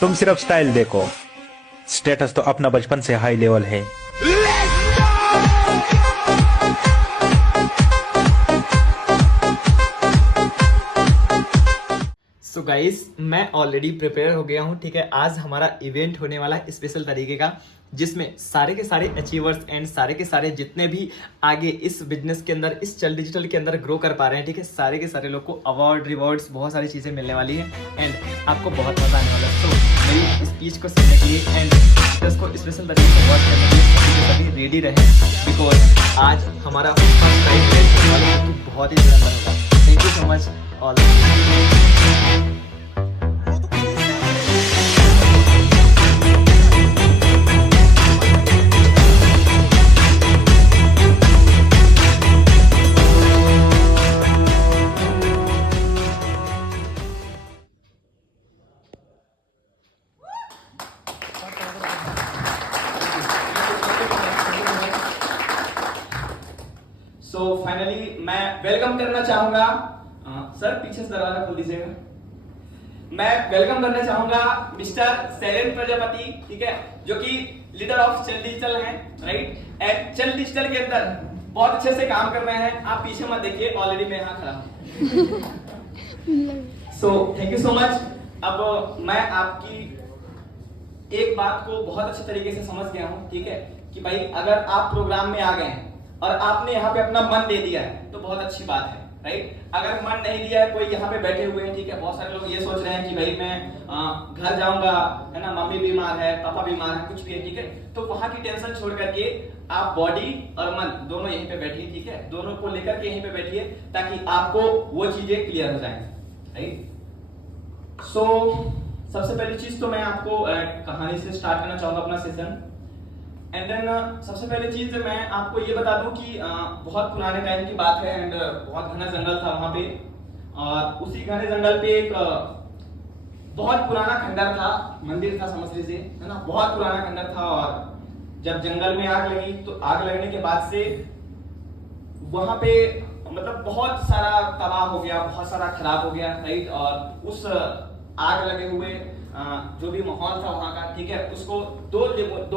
तुम सिर्फ स्टाइल देखो, स्टेटस तो अपना बचपन से हाई लेवल है। सो गाइस, मैं ऑलरेडी प्रिपेयर हो गया हूँ। ठीक है, आज हमारा इवेंट होने वाला है स्पेशल तरीके का, जिसमें सारे के सारे अचीवर्स एंड सारे के सारे जितने भी आगे इस बिजनेस के अंदर, इस चल डिजिटल के अंदर ग्रो कर पा रहे हैं, ठीक है, सारे के सारे लोग को अवार्ड, रिवॉर्ड्स, बहुत सारी चीज़ें मिलने वाली है एंड आपको बहुत मजा आने वाला है। तो मेरी स्पीच को सुनने के लिए एंड इसको स्पेशल तरीके से वॉच करने के लिए सभी रेडी रहे, बिकॉज आज हमारा फर्स्ट टाइम होने वाला है, तो बहुत ही शानदार होगा। Thank you so much all. So finally मैं वेलकम करना चाहूंगा, सर पीछे से दरवाजा खोल दीजिएगा। मैं वेलकम करना चाहूंगा मिस्टर शैलेंद्र प्रजापति, ठीक है, जो कि लीडर ऑफ चल डिजिटल हैं, राइट। एंड चल डिजिटल के अंदर बहुत अच्छे से काम कर रहे हैं। आप पीछे मत देखिए, ऑलरेडी मैं यहाँ खड़ा हूँ। So thank you so much. अब मैं आपकी एक बात को बहुत अच्छे तरीके से समझ गया हूँ, ठीक है, कि भाई अगर आप प्रोग्राम में आ गए हैं और आपने यहाँ पे अपना मन दे दिया है तो बहुत अच्छी बात है, राइट। अगर मन नहीं दिया है, कोई यहाँ पे बैठे हुए हैं, ठीक है, बहुत सारे लोग ये सोच रहे हैं कि भाई मैं घर जाऊंगा, है ना, मम्मी बीमार है, पापा बीमार है, कुछ भी है, ठीक है, तो वहां की टेंशन छोड़ करके आप बॉडी और मन दोनों यहीं पे बैठिए, ठीक है, दोनों को लेकर के यहीं पे बैठिए ताकि आपको वो चीजें क्लियर हो जाए, राइट। सो सबसे पहली चीज तो मैं आपको कहानी से स्टार्ट करना चाहूंगा अपना सेशन। एंड देन सबसे पहली चीज मैं आपको ये बता दूं कि बहुत पुराने टाइम की बात है एंड बहुत घना जंगल था वहां पे, और उसी घने जंगल पे एक बहुत पुराना खंडर था, मंदिर था समझ लीजिए, है ना, बहुत पुराना खंडर था। और जब जंगल में आग लगी तो आग लगने के बाद से वहां पे मतलब बहुत सारा तबाह हो गया, बहुत सारा खराब हो गया, राइट। और उस आग लगे हुए जो भी माहौल था वहां का, ठीक है, उसको दो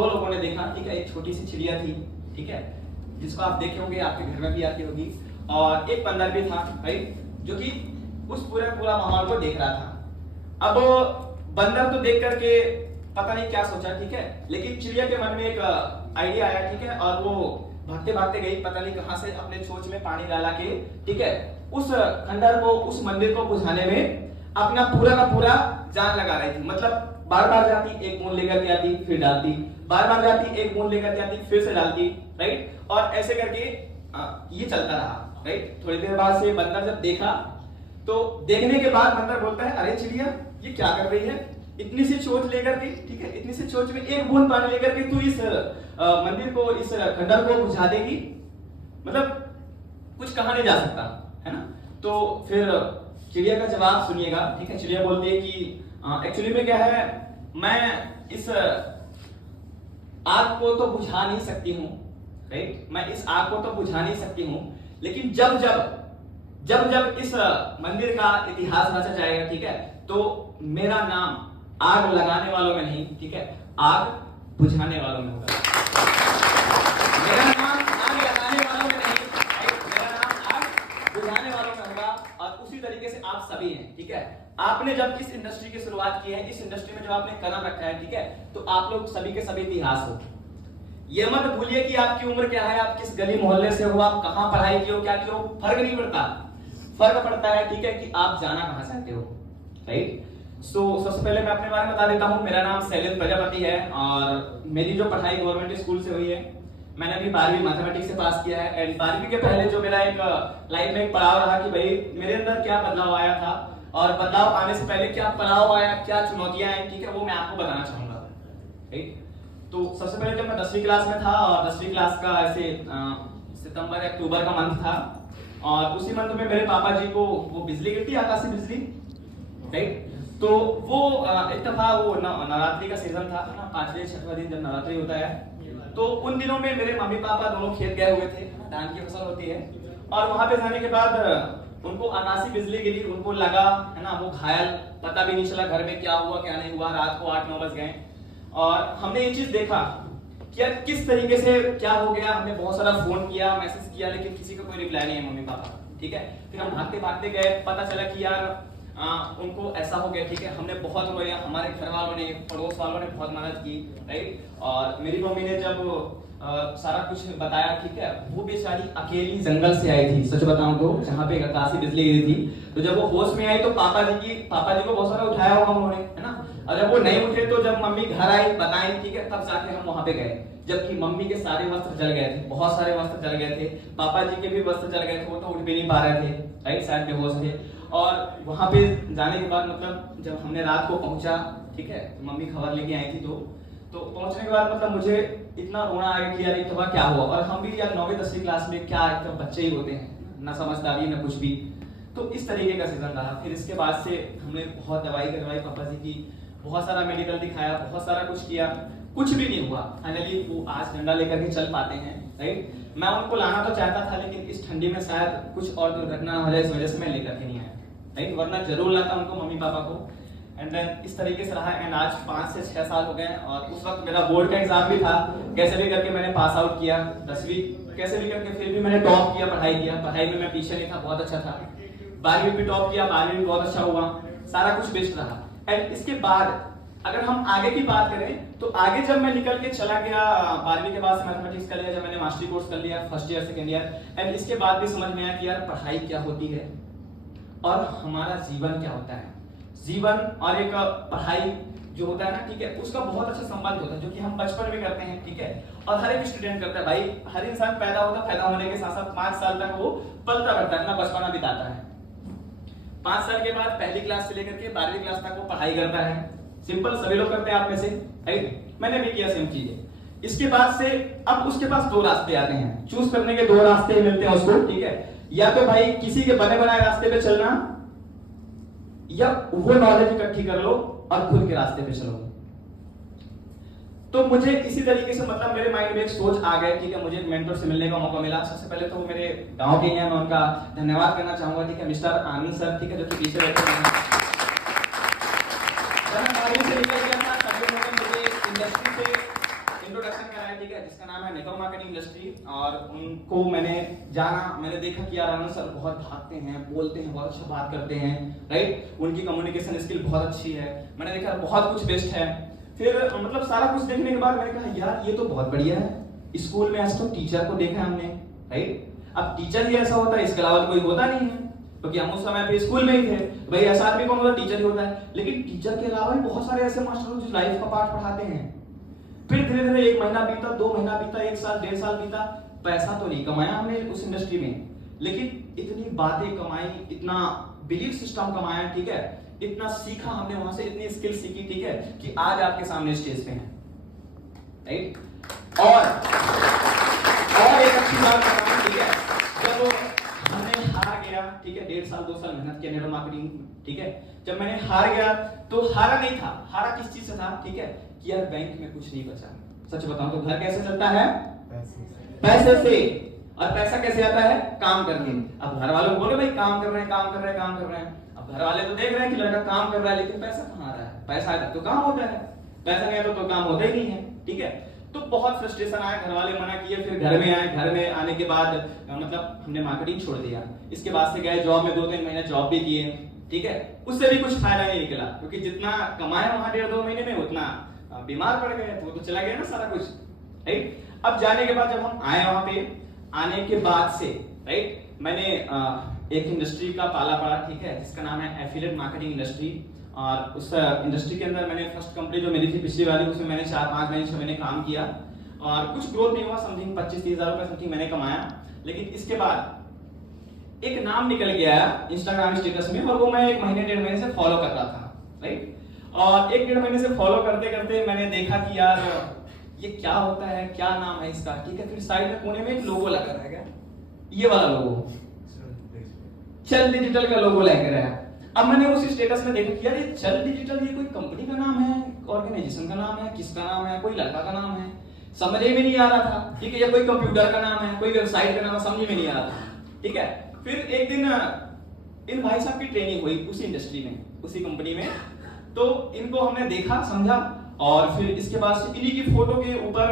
लोगों ने देखा, ठीक है। एक छोटी सी चिड़िया थी, ठीक है, जिसको आप देखे होंगे, आपके घर में भी आती होगी, और एक बंदर भी था, राइट, जो कि उस पूरा माहौल को देख रहा था। अब बंदर तो देख करके पता नहीं क्या सोचा, ठीक है, लेकिन चिड़िया के मन में एक आइडिया आया, ठीक है, और वो भागते भागते गई, पता नहीं कहां से अपने चोंच में पानी डाला के, ठीक है, उस खंडर को, उस मंदिर को बुझाने में अपना पूरा का पूरा जान लगा रही थी। मतलब बार बार जाती, एक बूंद लेकर के आती, फिर डालती, बार बार जाती, एक बूंद लेकर के आती, फिर से डालती, राइट। और ऐसे करके ये चलता रहा, राइट। थोड़ी देर बाद से बंदर जब देखा तो देखने के बाद बंदर बोलता है, अरे चिड़िया ये क्या कर रही है, इतनी सी चोंच लेकर के, ठीक है, इतनी सी चोंच में एक बूंद पानी लेकर के तू इस मंदिर को, इस खंडर को बुझा देगी, मतलब कुछ कहा नहीं जा सकता, है ना। तो फिर चिड़िया का जवाब सुनिएगा, ठीक है। चिड़िया बोलती है कि एक्चुअली में क्या है, मैं इस आग को तो बुझा नहीं सकती हूँ, राइट, मैं इस आग को तो बुझा नहीं सकती हूँ, लेकिन जब जब इस मंदिर का इतिहास रचा जाएगा, ठीक है, तो मेरा नाम आग लगाने वालों में नहीं, ठीक है, आग बुझाने वालों में होगा। मेरा नाम आग लगाने वालों में नहीं, मेरा नाम आग बुझाने वालों में होगा। और उसी तरीके से आप सभी हैं, ठीक है। आपने जब इस इंडस्ट्री की शुरुआत की है, इस इंडस्ट्री में जब आपने कदम रखा है, ठीक है, तो आप लोग सभी के सभी इतिहास हो। ये मत भूलिए कि आपकी उम्र क्या है, आप किस गली मोहल्ले से हो, आप कहां पढ़ाई की हो, क्या की हो, फर्क नहीं पड़ता। फर्क पड़ता है, ठीक है, कि आप जाना कहां चाहते हो, राइट। सो सबसे पहले मैं अपने बारे में बता देता हूं। मेरा नाम शैलेंद्र प्रजापति है और मेरी जो पढ़ाई गवर्नमेंट स्कूल से हुई है। मैंने अभी 12वीं मैथमेटिक्स से पास किया है। एंड 12वीं के पहले जो मेरा एक लाइफ में एक पड़ाव रहा कि भाई मेरे अंदर क्या बदलाव आया था, और बदलाव आने से पहले क्या पड़ाव आया, क्या चुनौतियां आई, ठीक है, वो मैं आपको बताना चाहूंगा, राइट। तो सबसे पहले जब मैं 10वीं क्लास में था, और 10वीं क्लास का ऐसे सितंबर अक्टूबर का मंथ था, और उसी मंथ में मेरे पापा जी को वो बिजली गिरती, आकाशीय बिजली, राइट। तो वो एक दफा वो नवरात्रि का सीजन था ना, 5वें 6वें दिन जब नवरात्रि होता है, तो उन दिनों में मेरे मम्मी पापा दोनों खेत गए हुए थे, धान की फसल होती है, और वहां पे जाने के बाद उनको आकाशीय बिजली गिरी, उनको लगा, है ना, वो घायल, पता भी नहीं चला घर में क्या हुआ क्या नहीं हुआ। रात को 8-9 बज गए और हमने ये चीज देखा कि यार किस तरीके से क्या हो गया। हमने बहुत सारा फोन किया, मैसेज किया, लेकिन किसी का कोई रिप्लाई नहीं है मम्मी पापा, ठीक है। फिर हम भागते भागते गए, पता चला कि यार उनको ऐसा हो गया, ठीक है। हमने बहुत रोया, हमारे घर वालों ने, पड़ोस वालों ने बहुत मदद की, राइट। और मेरी मम्मी ने जब सारा कुछ बताया, ठीक है, वो बेचारी अकेली जंगल से आई थी, सच बताऊं तो, जहाँ पे आकाशीय बिजली गिरी थी। तो जब वो होश में आई तो पापा जी को बहुत सारा उठाया होगा उन्होंने, है ना। और जब वो नहीं उठे तो जब मम्मी घर आई बताई, ठीक है, तब जाके हम वहां पे गए, जबकि मम्मी के सारे वस्त्र जल गए थे, बहुत सारे वस्त्र जल गए थे। पापा जी के भी वस्त्र जल गए थे, वो तो उठ भी नहीं पा रहे थे, राइट, शायद बेहोश थे। और वहां पे जाने के बाद मतलब जब हमने रात को पहुंचा, ठीक है, मम्मी खबर लेके आई थी, तो पहुंचने के बाद मतलब मुझे इतना रोना आ गया कि यार ये क्या हुआ। और हम भी यार 9वीं 10वीं क्लास में, क्या एकदम बच्चे ही होते हैं, ना समझदारी ना कुछ भी। तो इस तरीके का सीजन रहा। फिर इसके बाद से हमने बहुत दवाई करवाई पापा जी की, बहुत सारा मेडिकल दिखाया, बहुत सारा कुछ किया, कुछ भी नहीं हुआ। फाइनली वो आज डंडा लेकर के चल पाते हैं, राइट। मैं उनको लाना तो चाहता था, लेकिन इस ठंडी में शायद कुछ और दुर्घटना हो जाए, इस वजह से मैं लेकर के नहीं आया, राइट, वरना जरूर लाता उनको, मम्मी पापा को। एंड देन इस तरीके से रहा। एंड आज 5 से 6 साल हो गए और उस वक्त मेरा बोर्ड का एग्जाम भी था, कैसे भी करके मैंने पास आउट किया 10वीं, कैसे भी करके फिर भी मैंने टॉप किया, पढ़ाई किया, पढ़ाई में मैं पीछे नहीं था, बहुत अच्छा था। 12वीं भी टॉप किया, 12वीं भी बहुत अच्छा हुआ, सारा कुछ बेस्ट रहा। एंड इसके बाद अगर हम आगे की बात करें तो आगे जब मैं निकल के चला गया 12वीं के बाद से मैथमेटिक्स कर लिया, जब मैंने मास्टरी कोर्स कर लिया first year second year, and इसके बाद भी समझ में आया कि यार पढ़ाई क्या होती है और हमारा जीवन क्या होता है। जीवन और एक पढ़ाई जो होता है ना, ठीक है, उसका बहुत अच्छा संबंध होता है, जो कि हम बचपन में करते हैं, ठीक है, और हर एक स्टूडेंट करता है। भाई हर इंसान पैदा होता है, पैदा होने के साथ साथ 5 साल तक वो पलता रहता है, अपना बचपना बिताता है। 5 साल के बाद पहली क्लास से लेकर के 12वीं क्लास तक वो पढ़ाई करता है। सिंपल, सभी लोग करते हैं आप में से, राइट, मैंने भी किया सेम चीजें। इसके बाद से अब उसके पास 2 रास्ते आते हैं, चूज करने के 2 रास्ते मिलते हैं उसको, ठीक है। या तो भाई किसी के बने बनाए रास्ते पे चलना, या वो नॉलेज इकट्ठी कर लो और खुद के रास्ते पे चलो। तो मुझे इसी तरीके से मतलब मेरे माइंड में एक सोच आ गया, ठीक है, मुझे मेंटर से मिलने का मौका मिला। सबसे पहले तो वो मेरे गांव के हैं, मैं उनका धन्यवाद करना चाहूंगा, ठीक है, मिस्टर आनंद सर, ठीक है, जो कि पीछे बैठे हैं। से निकल गया था, तब उन्होंने मुझे इंडस्ट्री से इंट्रोडक्शन कराया, ठीक है, जिसका नाम है नेटवर्क मार्केटिंग इंडस्ट्री। और उनको मैंने जाना, मैंने देखा कि यार आनंद सर बहुत भागते हैं, बोलते हैं, बहुत अच्छा बात करते हैं, राइट, उनकी कम्युनिकेशन स्किल बहुत अच्छी है। मैंने देखा बहुत कुछ बेस्ट है। फिर मतलब सारा कुछ देखने के बाद मैंने कहा यार ये तो बहुत बढ़िया है। स्कूल में आज तो टीचर को देखा हमने, राइट, अब टीचर ही ऐसा होता है, इसके अलावा कोई होता नहीं है, क्योंकि हम उस समय पे स्कूल में ही थे। भाई ऐसा आदमी कौन होता, टीचर ही होता है। लेकिन टीचर के अलावा भी बहुत सारे ऐसे मास्टर जो लाइफ का पाठ पढ़ाते हैं। फिर धीरे धीरे 1 महीना बीता, 2 महीना बीता, 1 साल 1.5 साल बीता। पैसा तो नहीं कमाया हमने उस इंडस्ट्री में, लेकिन इतनी बातें कमाई, इतना बिलीफ सिस्टम कमाया, ठीक है, इतना सीखा हमने वहां से, इतनी स्किल सीखी, ठीक है, कि आज आपके सामने स्टेज पे हैं, राइट। और एक अच्छी बात बताऊं, ठीक है, जब हमने हार गया, ठीक है, 1.5 साल 2 साल मेहनत किया नेटवर्क मार्केटिंग, ठीक है, जब मैंने हार गया तो हारा नहीं था, हारा किस चीज से था, ठीक है, कि यार बैंक में कुछ नहीं बचा। सच बताऊं तो घर कैसे चलता है, पैसे से। और पैसा कैसे आता है, काम करके। अब घर वालों को बोलो भाई काम कर रहे हैं, काम कर रहे हैं, काम कर रहे हैं। अब घर वाले तो देख रहे हैं कि लड़का काम कर रहा है, लेकिन पैसा कहाँ आ रहा है। पैसा आता तो काम होता है, पैसा नहीं आता तो काम होता ही नहीं है, ठीक है। तो बहुत फ्रस्ट्रेशन आया, घर वाले मना किए, फिर घर में आए। घर में आने के बाद मतलब हमने मार्केटिंग छोड़ दिया। इसके बाद से गए जॉब में, 2-3 महीने जॉब भी किए, ठीक है, उससे भी कुछ फायदा नहीं निकला, क्योंकि जितना कमाया वहां 1.5-2 महीने में, उतना बीमार पड़ गए, तो वो तो चला गया ना सारा कुछ, राइट। अब जाने के बाद जब हम आए वहां पे, आने के बाद से, राइट, मैंने एक इंडस्ट्री का पाला पड़ा, ठीक है, जिसका नाम है एफिलिएट मार्केटिंग इंडस्ट्री। और उस इंडस्ट्री के अंदर मैंने फर्स्ट कंपनी जो मेरी थी पिछली वाली, उसमें मैंने 4-5 महीने 6 महीने काम किया और कुछ ग्रोथ नहीं हुआ, समथिंग 25-30 हज़ार रुपए समथिंग मैंने कमाया। लेकिन इसके बाद एक नाम निकल गया इंस्टाग्राम स्टेटस में, और वो मैं 1 महीने 1.5 महीने से फॉलो कर रहा था, राइट। और 1-1.5 महीने से फॉलो करते करते मैंने देखा कि यार ये क्या होता है, क्या नाम है इसका, ठीक है। फिर साइड में कोने में एक लोगो लगा रहेगा, ये वाला लोगो, चल डिजिटल का लोगो लगा रहा है। अब मैंने उस स्टेटस में देखा कि यार ये चल डिजिटल, ये कोई कंपनी का नाम है, ऑर्गेनाइजेशन का नाम है, किसका नाम है, कोई लड़का का नाम है, समझ में नहीं आ रहा था, ठीक है। या कोई कंप्यूटर का नाम है, कोई वेबसाइट का नाम है, समझ में नहीं आ रहा था, ठीक है। फिर एक दिन इन भाई साहब की ट्रेनिंग हुई उसी इंडस्ट्री में, उसी कंपनी में। तो इनको हमने देखा, समझा, और फिर इसके बाद से इन्हीं की फोटो के ऊपर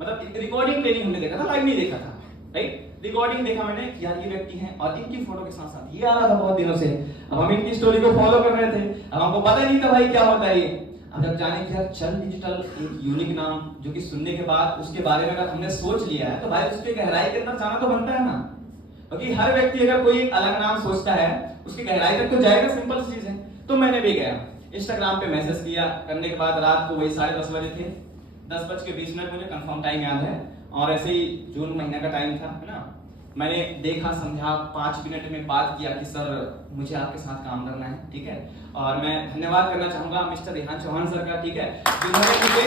मतलब रिकॉर्डिंग ट्रेनिंग हमने देखा था, लाइव नहीं देखा था, राइट। रिकॉर्डिंग देखा मैंने कि यार ये व्यक्ति हैं, और इनकी फोटो के साथ साथ ये आ रहा था बहुत दिनों से। अब हम इनकी स्टोरी को फॉलो कर रहे थे, अब हमको पता नहीं था भाई क्या होता है ये। अब जब जाने कि यार चल डिजिटल एक यूनिक नाम, जो कि सुनने के बाद उसके बारे में अगर हमने सोच लिया है तो भाई उसके गहराई के अंदर जाना तो बनता है ना, क्योंकि हर व्यक्ति अगर कोई अलग नाम सोचता है उसकी गहराई तक तो जाएगा, सिंपल सी चीज है। तो मैंने भी गया इंस्टाग्राम पे मैसेज किया, करने के बाद रात को वही 10:30 बजे थे, 10:20 मुझे कंफर्म टाइम याद है, और ऐसे ही जून महीने का टाइम था, है ना। मैंने देखा, समझा, 5 मिनट में बात किया कि सर मुझे आपके साथ काम करना है, ठीक है। और मैं धन्यवाद करना चाहूंगा मिस्टर रेहान चौहान सर का, ठीक है, जिन्होंने मुझे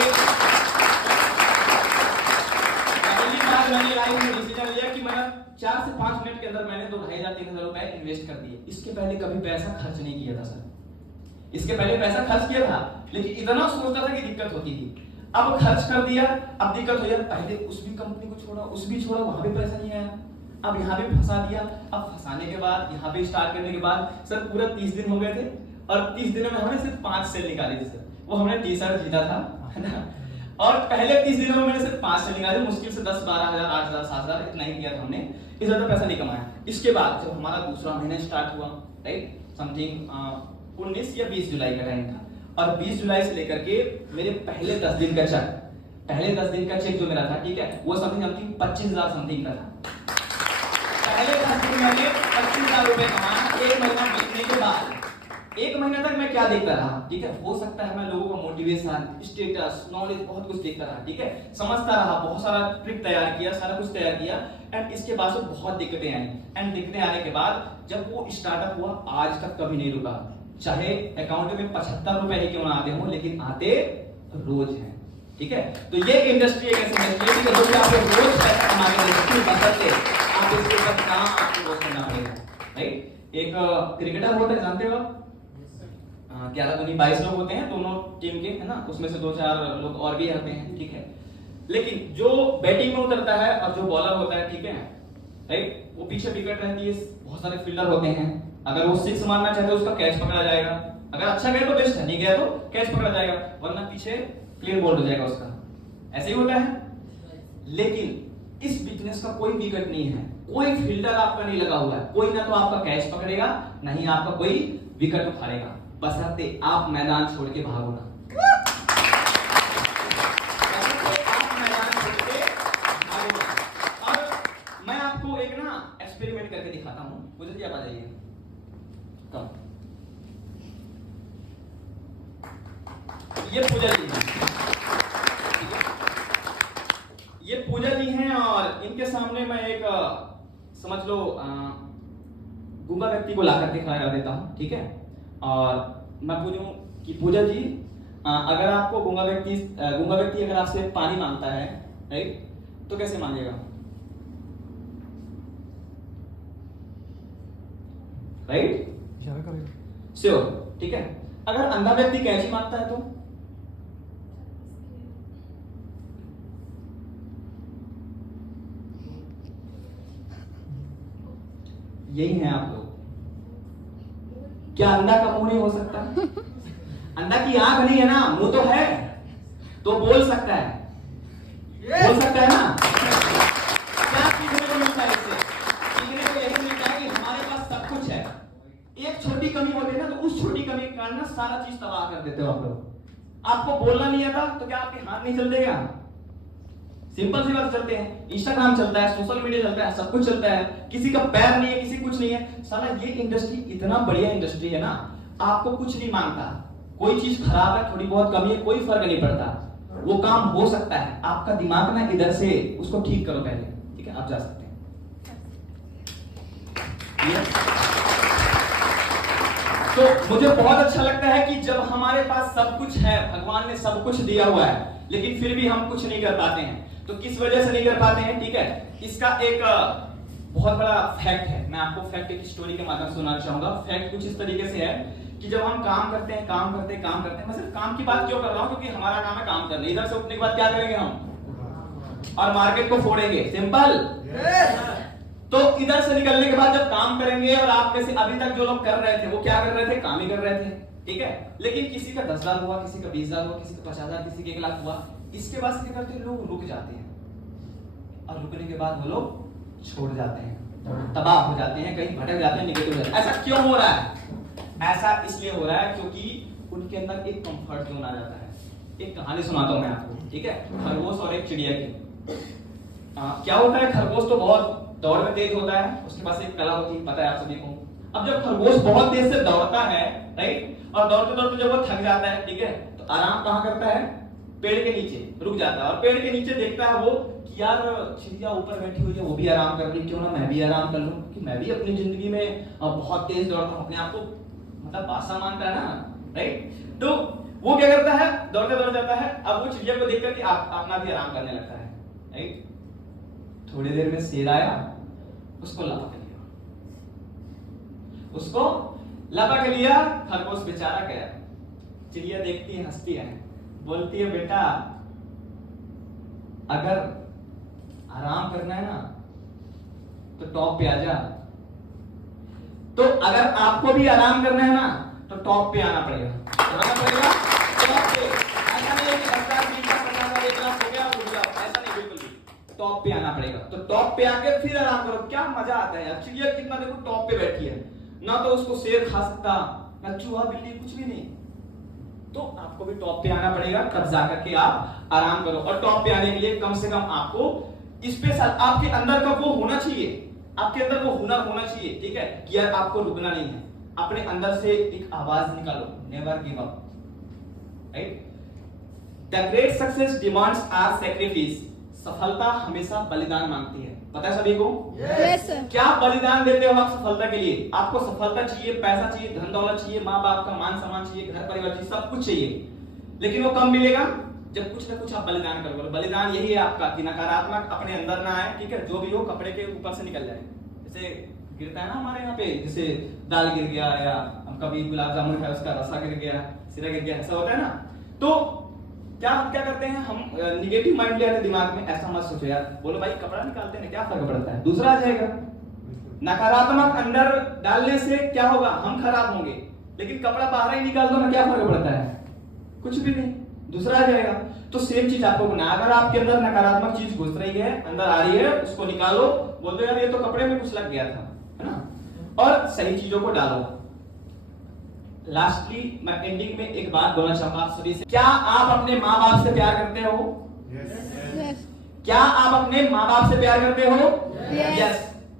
पहली बार मैंने लाइफ में डिसीजन लिया कि मैं 4 से 5 मिनट के अंदर मैंने 2,500-3,000 रुपए इन्वेस्ट कर दिए। इसके पहले कभी पैसा खर्च नहीं किया था सर, इसके पहले पैसा खर्च किया था लेकिन इतना सोचता था कि दिक्कत होती थी। अब खर्च कर दिया, अब दिक्कत हो जाए, पहले उस भी कंपनी को छोड़ा, उस भी छोड़ा, वहां भी पैसा नहीं आया, अब यहाँ भी फंसा दिया। अब फंसाने के बाद यहाँ पे स्टार्ट करने के बाद सर पूरा 30 दिन हो गए थे, और 30 दिनों में हमने सिर्फ 5 सेल निकाली थी सर, वो हमने टी-शर्ट जीता था, है ना। और पहले 30 दिनों में मैंने सिर्फ 5 सेल निकाले, मुश्किल से 10-12 हजार, 8 हजार, 7 हजार, इतना ही किया था हमने, इससे ज्यादा पैसा नहीं कमाया। इसके बाद जब हमारा दूसरा महीना स्टार्ट हुआ, राइट, समथिंग 19 या 20 जुलाई का टाइम था, और 20 जुलाई से लेकर के मेरे पहले 10 दिन का चेक, पहले 10 दिन का चेक जो मेरा था, ठीक है, वो समथिंग 25,000 समथिंग का था। पहले 10 दिन मैंने 25,000 रुपए कमाया। 1 महीना बीतने के बाद, 1 महीना तक मैं क्या देखता रहा, ठीक है, हो सकता है मैं लोगों का मोटिवेशन, स्टेटस, नॉलेज, बहुत कुछ देखता रहा, ठीक है, समझता रहा, बहुत सारा ट्रिक तैयार किया, सारा कुछ तैयार किया, एंड इसके बाद से बहुत दिक्कतें आई, एंड दिक्कतें आने के बाद जब वो स्टार्टअप हुआ, आज तक कभी नहीं रुका, चाहे अकाउंट में 75 रुपए ही क्यों ना आते हो, लेकिन आते रोज हैं, ठीक है। तो ये इंडस्ट्री एक ऐसी इंडस्ट्री है जो कि आपको रोज पैसा कमाने की बदलते आप इसके ऊपर काम आपको रोज करना पड़ेगा, राइट। एक क्रिकेटर होता है, जानते हो आप, 11 दूनी 22 लोग होते हैं दोनों टीम के, है ना, उसमें से 2-4 लोग और भी आते हैं, ठीक है। लेकिन जो बैटिंग में उतरता है और जो बॉलर होता है, ठीक है, राइट, वो पीछे विकेट रहती है, बहुत सारे फील्डर होते हैं, अगर वो 6 मारना चाहते हैं उसका कैच पकड़ा जाएगा, अगर अच्छा गया तो बेस्ट है, नहीं गया तो कैच पकड़ा जाएगा, वरना पीछे क्लियर बॉल हो जाएगा उसका, ऐसे ही होता है। लेकिन इस बिजनेस का कोई विकेट नहीं है, कोई फील्डर आपका नहीं लगा हुआ है, कोई ना तो आपका कैच पकड़ेगा, नहीं आपका कोई विकेट उखाड़ेगा, बशर्ते आप मैदान छोड़ के भागो ना, आप मैदान छोड़ के भागो ना। और मैं आपको एक ना एक्सपेरिमेंट करके दिखाता हूं, मुझे क्या आ जाइए, कम, ये पूजा जी है, ये पूजा जी हैं, और इनके सामने मैं एक समझ लो गूंगा व्यक्ति को लाकर के खड़ा कर देता हूं, ठीक है। और मैं पूछूं कि पूजा जी, अगर आपको गूंगा व्यक्ति अगर आपसे पानी मांगता है, राइट, तो कैसे मांगेगा, राइट, इशारा करेगा, श्योर, ठीक है। अगर अंधा व्यक्ति कैंची मांगता है तो यही है आप लोग। क्या अंधा का मुंह नहीं हो सकता? अंधा की आंख नहीं है ना, मुंह तो है, तो बोल सकता है, बोल सकता है ना। क्या सीखने को मिलता है इससे? सीखने को यही मिलता है कि हमारे पास सब कुछ है, एक छोटी कमी होती है ना, तो उस छोटी कमी के कारण सारा चीज तबाह कर देते हो आप लोग। आपको बोलना नहीं आता तो क्या आपके हाथ नहीं चल देगा? सिंपल सी बात, चलते हैं, इंस्टाग्राम चलता है, सोशल मीडिया चलता है, सब कुछ चलता है, किसी का पैर नहीं है, किसी कुछ नहीं है। साला ये इंडस्ट्री इतना बढ़िया इंडस्ट्री है ना, आपको कुछ नहीं मांगता, कोई चीज खराब है, थोड़ी बहुत कमी है, कोई फर्क नहीं पड़ता, वो काम हो सकता है। आपका दिमाग ना इधर से उसको ठीक करो पहले, ठीक है, आप जा सकते हैं। तो मुझे बहुत अच्छा लगता है कि जब हमारे पास सब कुछ है, भगवान ने सब कुछ दिया हुआ है, लेकिन फिर भी हम कुछ नहीं कर पाते हैं। तो किस वजह से नहीं कर पाते हैं, ठीक है, इसका एक बहुत बड़ा फैक्ट है। मैं आपको फैक्ट एक स्टोरी के माध्यम से सुनाना चाहूंगा। फैक्ट कुछ इस तरीके से है कि जब हम काम करते हैं, मैं सिर्फ काम की बात क्यों कर रहा हूं, क्योंकि हमारा काम है काम करना। इधर से उठने के बाद क्या करेंगे हम, और मार्केट को फोड़ेंगे, सिंपल। तो इधर से निकलने के बाद जब काम करेंगे, और आप में से अभी तक जो लोग कर रहे थे वो क्या कर रहे थे, काम ही कर रहे थे, ठीक है। लेकिन किसी का 10,000 हुआ, किसी का 20,000 हुआ, किसी का 50,000, किसी का 1,00,000 हुआ, इसके बाद क्या करते हैं लोग, रुक जाते हैं, और रुकने के बाद वो लोग छोड़ जाते हैं, तबाह हो जाते हैं, कहीं भटक जाते हैं, निगेटिव हो जाते हैं। ऐसा क्यों हो रहा है? ऐसा इसलिए हो रहा है क्योंकि उनके अंदर एक कंफर्ट जोन आ जाता है। एक कहानी सुनाता हूं मैं आपको, ठीक है, खरगोश और एक चिड़िया की। क्या होता है, खरगोश तो बहुत दौड़ में तेज होता है, उसके पास एक कला होती है, पता है आप सभी को। अब जब खरगोश बहुत तेज से दौड़ता है, राइट, और दौड़ते दौड़ते जब वो थक जाता है, ठीक है, तो आराम कहां करता है, पेड़ के नीचे रुक जाता है, और पेड़ के नीचे देखता है वो कि यार चिड़िया ऊपर बैठी हुई है, वो भी आराम कर रही है, क्यों ना मैं भी आराम कर लूं, कि मैं भी अपनी जिंदगी में बहुत तेज दौड़ता हूं, अपने आप को मतलब बादशाह मानता है ना, राइट। तो वो क्या करता है, दौड़ते दौड़ जाता है। अब वो चिड़िया को देखकर कि अपना भी आराम करने लगता है, राइट। थोड़ी देर में शेर आया, उसको लपक लिया, उसको लपक लिया। खरगोश बेचारा गया। चिड़िया देखती है, हंसती है, बोलती है बेटा अगर आराम करना है ना तो टॉप पे आ जा। तो अगर आपको भी आराम करना है ना तो टॉप पे आना पड़ेगा, आना पड़ेगा टॉप पे। ऐसा नहीं है कि 10,000, 20,000, 50,000, 1,00,000 हो गया रुक जाओ, ऐसा नहीं, बिल्कुल भी। टॉप पे आना पड़ेगा। तो टॉप पे आके फिर आराम करो, क्या मजा आता है यार। चिड़िया कितना देखो टॉप पे बैठी है, ना तो उसको शेर खा सकता, ना चूहा बिल्ली, कुछ भी नहीं। तो आपको भी टॉप पे आना पड़ेगा, तब जाकर के आप आराम करो। और टॉप पे आने के लिए कम से कम आपको स्पेशल आपके अंदर का वो होना चाहिए, आपके अंदर वो हुनर होना चाहिए, ठीक है, कि यार आपको रुकना नहीं है। अपने अंदर से एक आवाज निकालो, never give up, right. The great success demands are sacrifice. सफलता हमेशा बलिदान मांगती है, पता है सभी को? Yes, sir. क्या बलिदान देते हो आप सफलता के लिए? आपको सफलता चाहिए, पैसा चाहिए, धन दौलत चाहिए, माँ बाप का मान सम्मान चाहिए, घर परिवार चाहिए, सब कुछ चाहिए। लेकिन वो कब मिलेगा? जब कुछ ना कुछ आप बलिदान करोगे। बलिदान यही है आपका कि नकारात्मक अपने अंदर ना आए, ठीक है, जो भी हो कपड़े के ऊपर से निकल जाए। जैसे गिरता है ना हमारे यहाँ पे, जैसे दाल गिर गया, या कभी गुलाब जामुन खाया उसका रसा गिर गया, सिरा गिर गया, ऐसा होता है ना। तो क्या करते हैं हम, निगेटिव माइंड ले आते दिमाग में, ऐसा मत सोचो यार, बोलो भाई कपड़ा निकालते हैं क्या फर्क पड़ता है, दूसरा आ जाएगा। नकारात्मक अंदर डालने से क्या होगा, हम खराब होंगे। लेकिन कपड़ा बाहर ही निकाल दो ना, क्या फर्क पड़ता है, कुछ भी नहीं, दूसरा आ जाएगा। तो सेम चीज आपको करना है। अगर आपके अंदर नकारात्मक चीज घुस रही है, अंदर आ रही है, उसको निकालो, बोल दो यार ये तो कपड़े में कुछ लग गया था, है ना, और सही चीजों को डालो। लास्टली मैं एंडिंग में एक बात बोलना चाहूंगा आप सभी से, क्या आप अपने माँ बाप से प्यार करते हो? Yes. क्या आप अपने माँ बाप से प्यार करते हो? Yes. Yes.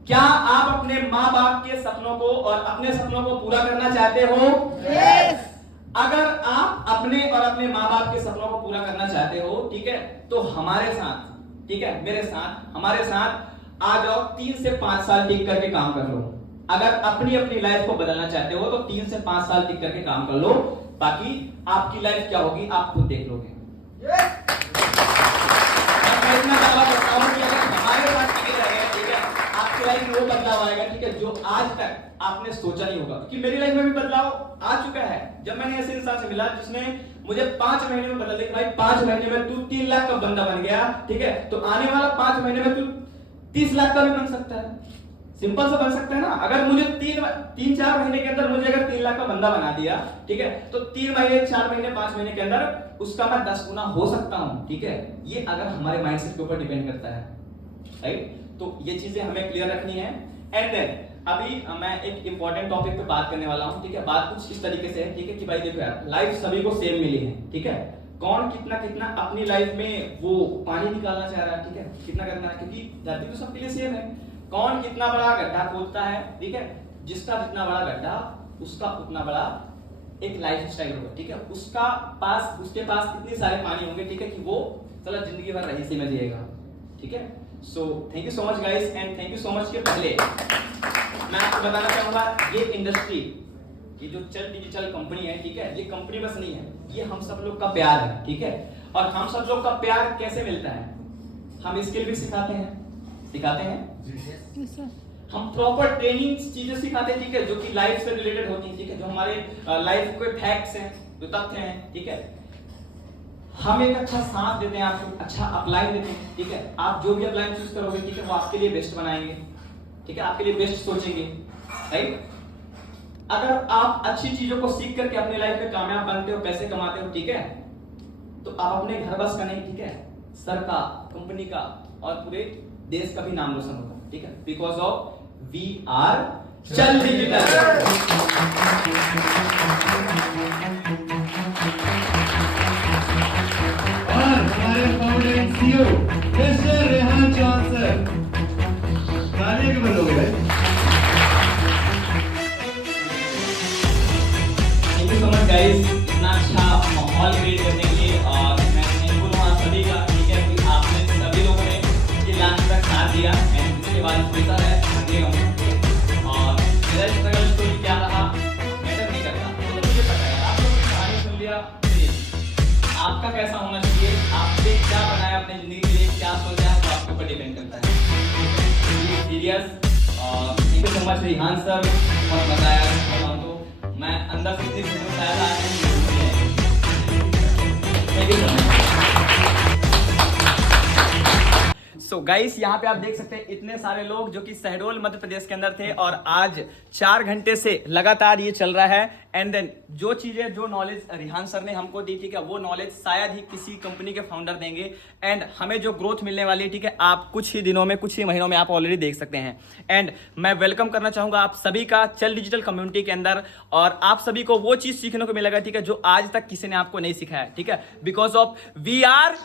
क्या आप अपने माँ बाप के सपनों को और अपने सपनों को पूरा करना चाहते हो? Yes. अगर आप अपने और अपने माँ बाप के सपनों को पूरा करना चाहते हो, ठीक है, तो हमारे साथ, ठीक है, मेरे साथ, हमारे साथ आ जाओ। 3 से 5 साल टिक करके काम कर लो। अगर अपनी अपनी लाइफ को बदलना चाहते हो तो 3 से 5 साल टिक करके काम कर लो, बाकी आपकी लाइफ क्या होगी आप खुद देख लोगे। मैं इतना दावा करता हूं कि अगर हमारे साथ टिके रहे, ठीक है, आपकी लाइफ में वो बदलाव आएगा, ठीक है, जो आज तक आपने सोचा नहीं होगा। कि मेरी लाइफ में भी बदलाव आ चुका है। जब मैंने ऐसे इंसान से मिला जिसने मुझे 5 महीने में बदल दिया, भाई 5 महीने में तू 3 लाख का बंदा बन गया, ठीक है, तो आने वाला 5 महीने में तू 30 लाख का भी बन सकता है। सिंपल सा बन सकता है ना। अगर मुझे 3-4 महीने के अंदर मुझे अगर 3 लाख का बंदा बना दिया, ठीक है, तो 3 महीने, 4 महीने, 5 महीने के अंदर उसका मैं 10 गुना हो सकता हूं, ठीक है। ये अगर हमारे माइंडसेट के ऊपर डिपेंड करता है, राइट। तो ये चीजें हमें क्लियर रखनी है। एंड देन अभी मैं एक इंपॉर्टेंट टॉपिक पे बात करने वाला हूं, ठीक है। बात कुछ इस तरीके से है, ठीक है, कि भाई देखो यार, लाइफ सभी को सेम मिली है, ठीक है। कौन कितना कितना अपनी लाइफ में वो पानी निकालना चाह रहा है, ठीक है, कितना करना है, क्योंकि धरती तो सबके लिए सेम है। कौन कितना बड़ा गड्ढा खोदता है, ठीक है, जिसका जितना बड़ा गड्ढा उसका उतना बड़ा एक लाइफ स्टाइल होगा, ठीक है, उसके पास इतने सारे पानी होंगे, ठीक है, कि वो चला जिंदगी भर रईसी में जिएगा, ठीक है। So thank you so much guys, and thank you so much. के पहले मैं आपको बताना चाहूंगा, ये इंडस्ट्री, ये जो चल डिजिटल कंपनी है, ठीक है, ये कंपनी बस नहीं है, ये हम सब लोग का प्यार है, ठीक है। और हम सब लोग का प्यार कैसे मिलता है, हम स्किल भी सिखाते हैं Yes, sir. हम प्रॉपर ट्रेनिंग चीजें सिखाते हैं, ठीक है, जो कि लाइफ से रिलेटेड होती है, ठीक है, जो हमारे लाइफ के फैक्ट्स हैं, जो तथ्य हैं, ठीक है। हम एक अच्छा साथ देते हैं, आपको अच्छा अपलाइन देते हैं, ठीक है। आप जो भी अपलाइन चूज करोगे, ठीक है, वो आपके लिए बेस्ट बनाएंगे, ठीक है, आपके लिए बेस्ट सोचेंगे, राइट। अगर आप अच्छी चीजों को सीख करके अपनी लाइफ में कामयाब बनते हो, पैसे कमाते हो, ठीक है, तो आप अपने घर बस का नहीं, ठीक है, सर का, कंपनी का और पूरे देश का भी नाम रोशन होता है, ठीक है, बिकॉज ऑफ वी आर चल डिजिटल। और हमारे founder and CEO mister Rehan Chauhan sir, तालियां क्यों बंद हो गए? Thank you so much guys, इतना अच्छा माहौल क्रिएट करने के लिए। और मैं थैंकफुल हूँ आप सभी का, ठीक है, कि आपने सभी लोगों ने ये लास्ट तक साथ दिया एंड इसके बाद हमेशा रखेगा हूँ। और मेरा स्ट्रगल स्टोरी क्या रहा मैटर नहीं करता, तो मुझे पता है आप लोगों ने कहानी सुन लिया, आपका कैसा होना चाहिए, आपने क्या बनाया अपनी जिंदगी के लिए, क्या सोचा है, वो आपके ऊपर डिपेंड करता है। Serious, thank you so much Rihan sir, बहुत मजा आया। तो मैं अंदर से इतनी खुश शायद आज नहीं। Thank you so much. So guys, यहाँ पे आप देख सकते हैं इतने सारे लोग जो कि शहडोल मध्य प्रदेश के अंदर थे और आज 4 घंटे से लगातार ये चल रहा है। एंड देन जो चीजें, जो नॉलेज रिहान सर ने हमको दी, ठीक है, वो नॉलेज शायद ही किसी कंपनी के फाउंडर देंगे। एंड हमें जो ग्रोथ मिलने वाली है, ठीक है, आप कुछ ही दिनों में, कुछ ही महीनों में आप ऑलरेडी देख सकते हैं। एंड मैं वेलकम करना चाहूंगा आप सभी का चल डिजिटल कम्युनिटी के अंदर, और आप सभी को वो चीज सीखने को मिलेगा, ठीक है, जो आज तक किसी ने आपको नहीं सिखाया, ठीक है, बिकॉज ऑफ वी आर